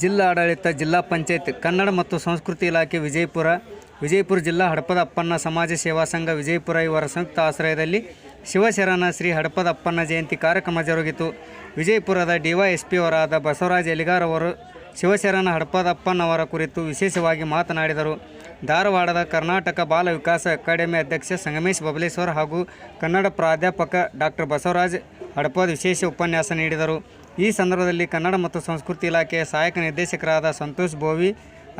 ಜಿಲ್ಲಾಡಳಿತ ಜಿಲ್ಲಾ ಪಂಚಾಯತ್, ಕನ್ನಡ ಮತ್ತು ಸಂಸ್ಕೃತಿ ಇಲಾಖೆ ವಿಜಯಪುರ ವಿಜಯಪುರ ಜಿಲ್ಲಾ ಹಡಪದ ಅಪ್ಪಣ್ಣ ಸಮಾಜ ಸೇವಾ ಸಂಘ ವಿಜಯಪುರ ಇವರ ಸಂಯುಕ್ತ ಆಶ್ರಯದಲ್ಲಿ ಶಿವಶರಣ ಶ್ರೀ ಹಡಪದ ಅಪ್ಪಣ್ಣ ಜಯಂತಿ ಕಾರ್ಯಕ್ರಮ ಜರುಗಿತು. ವಿಜಯಪುರದ ಡಿವೈಎಸ್ಪಿಯವರಾದ ಬಸವರಾಜ್ ಬಸವರಾಜ ಎಲಿಗಾರ್ ಅವರು ಶಿವಶರಣ ಹಡಪದಪ್ಪನವರ ಕುರಿತು ವಿಶೇಷವಾಗಿ ಮಾತನಾಡಿದರು. ಧಾರವಾಡದ ಕರ್ನಾಟಕ ಬಾಲ ವಿಕಾಸ ಅಕಾಡೆಮಿ ಅಧ್ಯಕ್ಷ ಸಂಗಮೇಶ್ ಬಬಲೇಶ್ವರ್ ಹಾಗೂ ಕನ್ನಡ ಪ್ರಾಧ್ಯಾಪಕ ಡಾಕ್ಟರ್ ಬಸವರಾಜ್ ಹಡಪದ್ ವಿಶೇಷ ಉಪನ್ಯಾಸ ನೀಡಿದರು. ಈ ಸಂದರ್ಭದಲ್ಲಿ ಕನ್ನಡ ಮತ್ತು ಸಂಸ್ಕೃತಿ ಇಲಾಖೆಯ ಸಹಾಯಕ ನಿರ್ದೇಶಕರಾದ ಸಂತೋಷ್ ಬೋವಿ,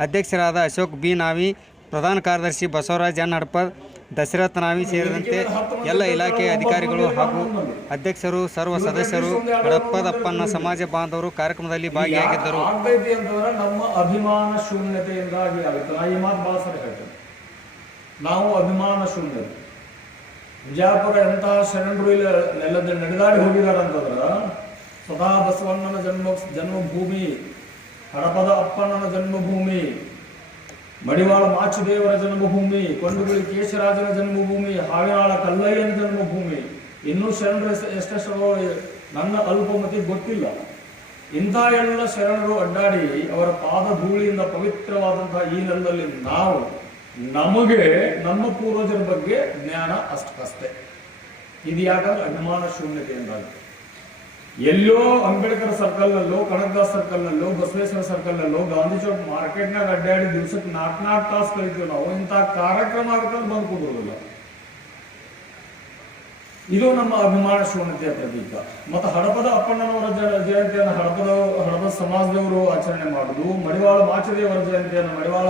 ಅಧ್ಯಕ್ಷರಾದ ಅಶೋಕ್ ಬಿ ನಾವಿ, ಪ್ರಧಾನ ಕಾರ್ಯದರ್ಶಿ ಬಸವರಾಜ್ ಎನ್ ಹಡ್ಪದ್ ದಶರಥ ನಾವಿ ಸೇರಿದಂತೆ ಎಲ್ಲ ಇಲಾಖೆಯ ಅಧಿಕಾರಿಗಳು ಹಾಗೂ ಅಧ್ಯಕ್ಷರು, ಸರ್ವ ಸದಸ್ಯರು ಹಡಪದಪ್ಪನ ಸಮಾಜ ಬಾಂಧವರು ಕಾರ್ಯಕ್ರಮದಲ್ಲಿ ಭಾಗಿಯಾಗಿದ್ದರು. ನಮ್ಮ ಅಭಿಮಾನ ಶೂನ್ಯತೆಯಿಂದಾಗಿ ನಾವು ಅಭಿಮಾನ ಶೂನ್ಯತೆ ವಿಜಯಪುರ ಎಂತಹ ಶರಣರು ಇಲ್ಲ ನೆಲದ ನಡೆದಾಡಿ ಹೋಗಿದ್ದಾರೆ ಅಂತಂದ್ರ ಸದಾ ಬಸವಣ್ಣನ ಜನ್ಮ, ಜನ್ಮಭೂಮಿ, ಹಡಪದ ಅಪ್ಪಣ್ಣನ ಜನ್ಮಭೂಮಿ, ಮಡಿವಾಳ ಮಾಚುದೇವರ ಜನ್ಮಭೂಮಿ ಕೊಂಡುಗುಳಿ ಕೇಶರಾಜನ ಜನ್ಮಭೂಮಿ, ಹಾವಿನಾಳ ಕಲ್ಲಯ್ಯನ ಜನ್ಮಭೂಮಿ. ಇನ್ನೂ ಶರಣರು ಎಷ್ಟು ಎಷ್ಟೆಷ್ಟೋ ನನ್ನ ಅಲ್ಪಮತಿ ಗೊತ್ತಿಲ್ಲ. ಇಂಥ ಎಲ್ಲ ಶರಣರು ಅಡ್ಡಾಡಿ ಅವರ ಪಾದ ಧೂಳಿಯಿಂದ ಪವಿತ್ರವಾದಂತಹ ಈ ನೆಲದಲ್ಲಿ ನಾವು ನಮಗೆ, ನಮ್ಮ ಪೂರ್ವಜರ ಬಗ್ಗೆ ಜ್ಞಾನ ಅಷ್ಟಕ್ಕಷ್ಟೇ ಇದು ಯಾಕಂದ್ರೆ ಅಭಿಮಾನ ಶೂನ್ಯತೆಯಿಂದಾಗಿ ಎಲ್ಲೋ ಅಂಬೇಡ್ಕರ್ ಸರ್ಕಲ್ ನಲ್ಲೋ ಕನಕದಾಸ್ ಸರ್ಕಲ್ ನಲ್ಲೋ ಬಸವೇಶ್ವರ ಸರ್ಕಲ್ ನಲ್ಲೋ ಗಾಂಧಿ ಚೌಕ್ ಮಾರ್ಕೆಟ್ನಾಗ ಅಡ್ಡಾಡಿ ದಿವ್ಸಕ್ಕೆ ನಾಲ್ಕು ನಾಲ್ಕು ತಾಸು ಕಳಿತೀವಿ ನಾವು. ಇಂಥ ಕಾರ್ಯಕ್ರಮ ಆಗತ್ತಂದ್ರೆ ಬಂದು ಕೂಡುವುದಿಲ್ಲ ಇದು ನಮ್ಮ ಅಭಿಮಾನ ಶೂನ್ಯತೆಯ ಪ್ರತೀಕ. ಮತ್ತು ಹಡಪದ ಅಪ್ಪಣ್ಣನವರ ಜಯಂತಿಯನ್ನು ಹಡಪದ ಹಡಪದ ಸಮಾಜದವರು ಆಚರಣೆ ಮಾಡುದು, ಮಡಿವಾಳ ಮಾಚದೇವರ ಜಯಂತಿಯನ್ನು ಮಡಿವಾಳ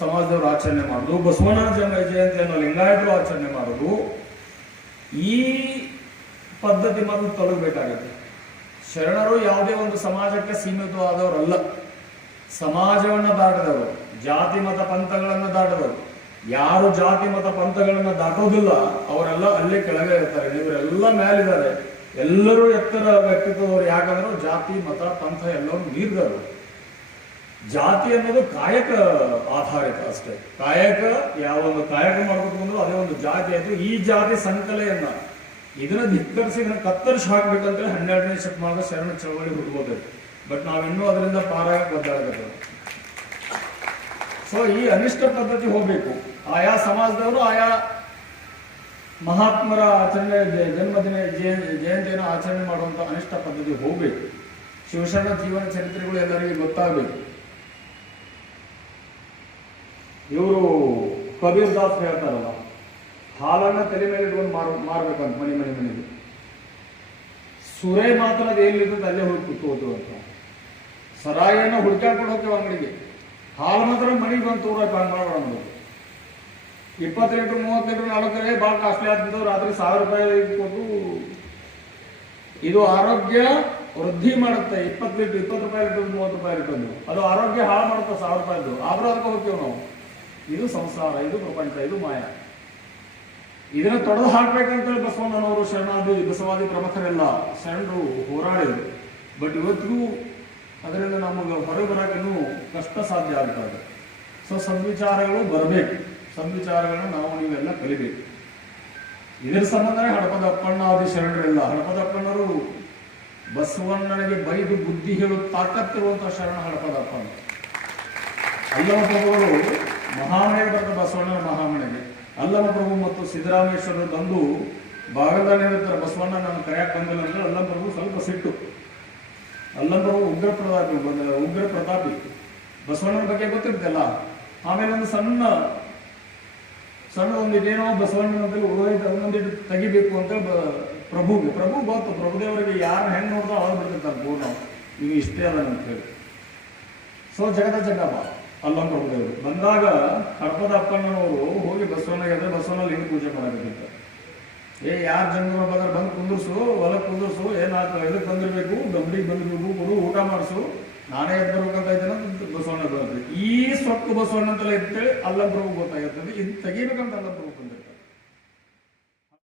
ಸಮಾಜದವರು ಆಚರಣೆ ಮಾಡುದು, ಬಸವಣ್ಣನ ಜಯಂತಿಯನ್ನು ಲಿಂಗಾಯತರು ಆಚರಣೆ ಮಾಡುದು. ಈ ಪದ್ಧತಿ ಮಾತ್ರ ತೊಲಗಬೇಕಾಗುತ್ತೆ. ಶರಣರು ಯಾವುದೇ ಒಂದು ಸಮಾಜಕ್ಕೆ ಸೀಮಿತವಾದವರಲ್ಲ. ಸಮಾಜವನ್ನು ದಾಟದವರು, ಜಾತಿ ಮತ ಪಂಥಗಳನ್ನು ದಾಟದವರು. ಯಾರು ಜಾತಿ ಮತ ಪಂಥಗಳನ್ನು ದಾಟೋದಿಲ್ಲ, ಅವರೆಲ್ಲ ಅಲ್ಲೇ ಕೆಳಗೆ ಇರ್ತಾರೆ. ಇವರೆಲ್ಲ ಮೇಲಿದ್ದಾರೆ. ಎಲ್ಲರೂ ಎತ್ತರ ವ್ಯಕ್ತಿತ್ವದವರು. ಯಾಕಂದ್ರೆ ಜಾತಿ, ಮತ, ಪಂಥ ಎಲ್ಲರೂ ಮೀರಿದವರು. ಜಾತಿ ಅನ್ನೋದು ಕಾಯಕ ಆಧಾರಿತ ಅಷ್ಟೇ. ಕಾಯಕ, ಯಾವ ಒಂದು ಕಾಯಕ ಮಾಡ್ಬೇಕು ಅಂದ್ರೆ ಅದೇ ಒಂದು ಜಾತಿ ಆಯ್ತು. ಈ ಜಾತಿ ಸಂಕಲೆಯನ್ನ ಇದನ್ನ ಧಿಕ್ಕರಿಸಿ ಇದನ್ನ ಕತ್ತರಿಸಿ ಹಾಕ್ಬೇಕಂದ್ರೆ ಹನ್ನೆರಡನೇ ಶತಮಾನದ ಶರಣ ಚಳವಳಿ ಹುಡುಕೋಬೇಕು. ಬಟ್ ನಾವಿನ್ನೂ ಅದರಿಂದ ಪಾರಾಗಕ್ಕೆ ಒದ್ದಾಡಬೇಕು ಸೊ ಈ ಅನಿಷ್ಟ ಪದ್ಧತಿ ಹೋಗ್ಬೇಕು. ಆಯಾ ಸಮಾಜದವರು ಆಯಾ ಮಹಾತ್ಮರ ಆಚರಣೆ ಜನ್ಮದಿನ ಜಯ- ಜಯಂತಿಯನ್ನು ಆಚರಣೆ ಮಾಡುವಂತ ಅನಿಷ್ಟ ಪದ್ಧತಿ ಹೋಗ್ಬೇಕು. ಶಿವಶರಣ ಜೀವನ ಚರಿತ್ರೆಗಳು ಎಲ್ಲರಿಗೂ ಗೊತ್ತಾಗಬೇಕು. ಇವರು ಕಬೀರ್ ದಾಸ್ ಹೇಳ್ತಾರಲ್ಲ ಹಾಲನ್ನ ತಲೆ ಮೇಲೆ ಇಟ್ಕೊಂಡು ಮಾರ್, ಮಾರ್ಬೇಕಂತ ಮನೆ ಮನೆ, ಮನೆಗೆ. ಸುರೆ ಮಾತ್ರ ಎಲ್ಲಿರ್ತದೆ ಅಲ್ಲೇ ಹೋಗಿ ಕುತ್ಕೋತು ಅಂತ. ಸರಾಯನ್ನು ಹುಡ್ಕಾಡ್ಕೊಂಡು ಹೋಗ್ತೇವೆ ಅಂಗಡಿಗೆ. ಹಾಲು ಮಾತ್ರ ಮನೆಗೆ ಬಂದು ತೂರ ಮಾಡೋಣ ಅನ್ನೋದು ಇಪ್ಪತ್ತು ಲೀಟ್ರ್ ಮೂವತ್ತು ಲೀಟ್ರ್ ನಾಲ್ಕು ಲೀಟ್ರ್ ಭಾಳ ಕಾಸ್ಟ್ಲಿ ಆಗ್ತಿದ್ದು ರಾತ್ರಿ ಸಾವಿರ ರೂಪಾಯಿ ಕೊಟ್ಟು ಇದು ಆರೋಗ್ಯ ವೃದ್ಧಿ ಮಾಡುತ್ತೆ. ಇಪ್ಪತ್ತು ಲೀಟರ್, ಇಪ್ಪತ್ತು ರೂಪಾಯಿ ಲೀಟರ್, ಮೂವತ್ತು ರೂಪಾಯಿ ಲೀಟರ್ ಅದು ಆರೋಗ್ಯ ಹಾಳು ಮಾಡುತ್ತೆ, ಸಾವಿರ ರೂಪಾಯಿದು ಆದ್ರೂ ಅದಕ್ಕೆ ಹೋಗ್ತೇವೆ ನಾವು. ಇದು ಸಂಸಾರ, ಇದು ಪ್ರಪಂಚ, ಇದು ಮಾಯ. ಇದನ್ನ ತೊಡೆದು ಹಾಕ್ಬೇಕಂತೇಳಿ ಬಸವಣ್ಣನವರು ಶರಣಾದಿ, ಬಸವಾದಿ ಪ್ರಮುಖರೆಲ್ಲ ಶರಣರು ಹೋರಾಡಿದ್ರು. ಬಟ್ ಇವತ್ತಿಗೂ ಅದರಿಂದ ನಮಗೆ ಹೊರಗೆ ಬರಕ್ಕೆ ಕಷ್ಟ ಸಾಧ್ಯ ಆಗ್ತದೆ ಸೊ ಸದ್ವಿಚಾರಗಳು ಬರಬೇಕು. ಸದ್ವಿಚಾರಗಳನ್ನ ನಾವು ನೀವೆಲ್ಲ ಕಲಿಬೇಕು. ಇದರ ಸಂಬಂಧನೇ ಹಡಪದ ಅಪ್ಪಣ್ಣಾದಿ ಶರಣರೆಲ್ಲ. ಹಡಪದ ಅಪ್ಪಣ್ಣರು ಬಸವಣ್ಣನಿಗೆ ಬೈದು ಬುದ್ಧಿ ಹೇಳು ತಾಕತ್ತಿರುವಂತಹ ಶರಣ ಹಡಪದ ಅಪ್ಪಣ್ಣ ಪ್ರಭುಗಳು ಮಹಾಮನೆಗೆ ಬರೆದ ಬಸವಣ್ಣನ ಮಹಾಮನೆಗೆ. ಅಲ್ಲಮ ಪ್ರಭು ಮತ್ತು ಸಿದ್ದರಾಮೇಶ್ವರರು ಬಾಗಲದಲ್ಲಿ ಇರ್ತಾರೆ ಬಸವಣ್ಣ ನಾನು ಕರೆಯಕ್ಕೆ ಬಂದಿಲ್ಲ ಅಂದ್ರೆ ಅಲ್ಲಮ ಪ್ರಭು ಸ್ವಲ್ಪ ಸಿಟ್ಟು. ಅಲ್ಲಮ ಪ್ರಭು ಉಗ್ರ ಪ್ರತಾಪಿ ಉಗ್ರ ಪ್ರತಾಪಿ. ಬಸವಣ್ಣನ ಬಗ್ಗೆ ಗೊತ್ತಿರ್ತಲ್ಲ ಆಮೇಲೆ ಒಂದು ಸಣ್ಣ ಸಣ್ಣ ಏನೋ ಬಸವಣ್ಣನದಲ್ಲಿ ಉಳಿದ ಒಂದೊಂದಿಟ್ಟು ತೆಗಿಬೇಕು ಅಂತ ಪ್ರಭುಗೆ ಪ್ರಭು ಗೊತ್ತು, ಪ್ರಭುದೇವರಿಗೆ ಯಾರು ಹೆಂಗ್ ನೋಡ್ತಾ ಅವ್ರು ಬಿಡ್ತಿರ್ತಾರೆ ಪೂರ್ಣ. ಈಗ ಇಷ್ಟೇ ಅಲ್ಲ ಅಂತ ಹೇಳಿ. ಸೊ ಜಗದ ಜಗಪ್ಪ ಅಲ್ಲಂ ಪ್ರಭುದೇವರು ಬಂದಾಗ ಹಡಪದ ಅಪ್ಪಣ್ಣನವರು ಹೋಗಿ ಬಸವಣ್ಣಗೆ ಅಂದ್ರೆ ಬಸವಣ್ಣ ಲಿಂಗ ಪೂಜೆ ಮಾಡಬೇಕಂತ ಏ, ಯಾರು ಜನರು ಬಂದ್ರೆ ಬಂದು ಕುಂದಿರ್ಸು ಹೊಲಕ್ಕೆ ಕುಂದಿರ್ಸು ಏನಾಯ್ತು ಇದಕ್ಕೆ ಬಂದಿರಬೇಕು ಗಂಬಡಿಗೆ ಬಂದಿರ್ಬೇಕು, ಕೊಡು, ಊಟ ಮಾಡಿಸು, ನಾನೇ ಎದ್ದು ಬರ್ಬೇಕಂತ ಇದ್ದೇನೆ ಬಸವಣ್ಣ ಬರುತ್ತೆ ಈ ಸೊಕ್ಕು ಬಸವಣ್ಣ ಅಂತಲೇ ಇರ್ತೇಳಿ ಅಲ್ಲಂ ಗೊತ್ತಾಗಿರ್ತದೆ ಇದು ತೆಗಿಬೇಕಂತ ಅಲ್ಲಂ ಪ್ರಭು